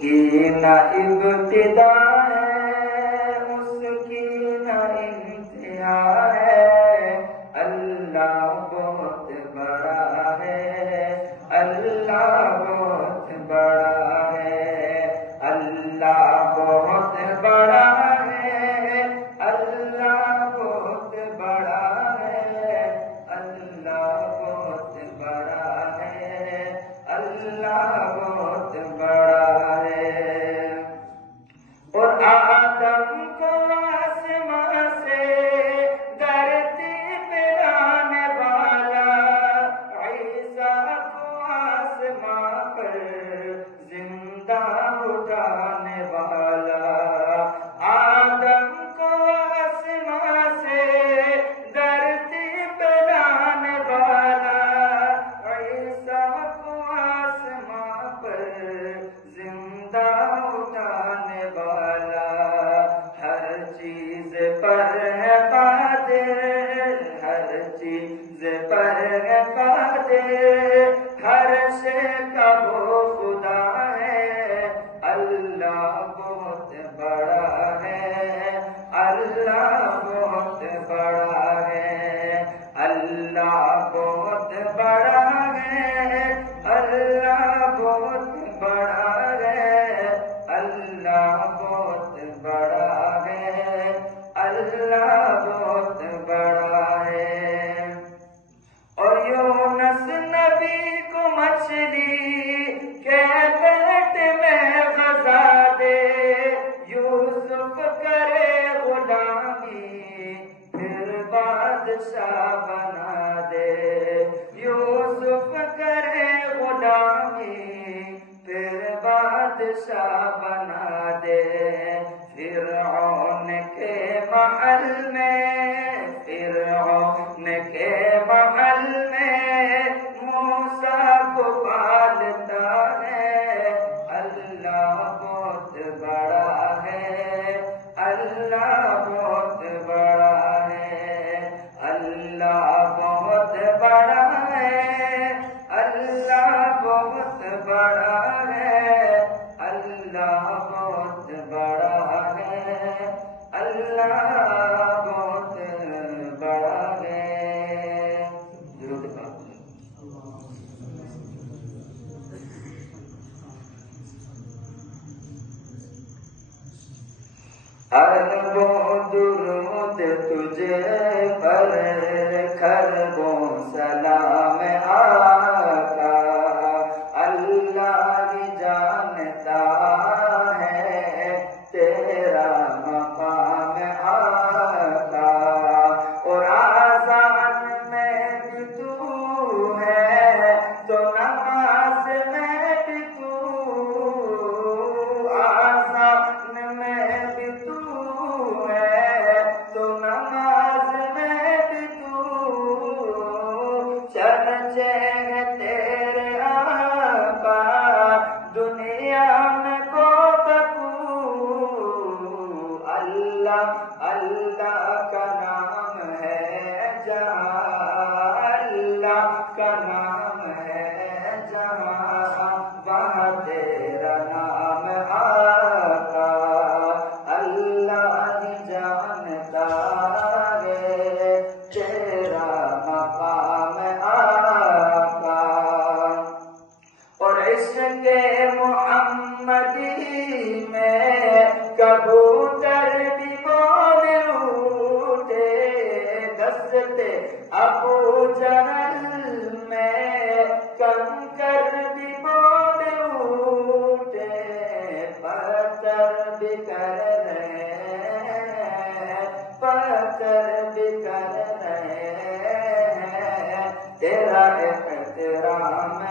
کی نہ ابتدا ہے، اس کی نہ انتہا ہے، اللہ بہت بڑا ہے، اللہ بہت بڑا ہے، اللہ بہت بڑا ہے، اللہ بہت بڑا ہے، اللہ بہت بڑا ہے، اللہ بہت بڑا ہے۔ اور آدم کو آسمان سے دھرتی پہ لانے والا، عیسیٰ کو آسمان پر زندہ اٹھانے والا، آدم کو آسمان سے دھرتی پہ لانے والا، عیسیٰ کو آسمان پر زندہ اٹھانے والا، ہر چیز پر ہے قادر، ہر چیز پر ہے قادر، ہر شے کا وہ خدا ہے، اللہ بہت بڑا ہے، اللہ بہت بڑا ہے، اللہ بہت بڑا ہے، اللہ بہت بڑا ہے، اللہ بہت بڑا ہے، اللہ بہت بڑا ہے۔ اور یونس نبی کو مچھلی کے پیٹ میں غذا دے، یوسف کرے غلامی پھر بادشاہ بنا دے، یوسف کرے غلامی پھر بادشاہ بنا دے، فرعون کے محل میں، فرعون کے محل میں موسیٰ کو پالتا ہے، اللہ بہت بڑا ہے، اللہ بہت بڑا ہے، اللہ بہت بڑا ہے، اللہ بہت بڑا ہے، اللہ بہت بڑا ہے، اللہ بہت بڑا ہے۔ درود پاک۔ اربوں درود تجھے پر، خربوں سلام آقا، اللہ ہی جانتا ہے تیرا مقام آقا، اور آذان میں بھی تو ہے تو نماز میں بھی تو، آذان میں بھی تو ہے تو نماز میں بھی تو، چرچے ہیں تیرے آقا دنیا میں کو بکو، اللہ اللہ کا نام ہے جہاں، اللہ کا نام ہے جہاں، وہاں تیرا نام آقا، اللہ ہی جانتا ہے تیرا مقام آقا۔ اور عشق محمدی میں کبوتر بھی بول اٹھے، دست ابو جہل میں کنکر بھی بول اٹھے، پتھر بھی کر رہے ہیں، پتھر بھی کر رہے ہیں تیرا احترام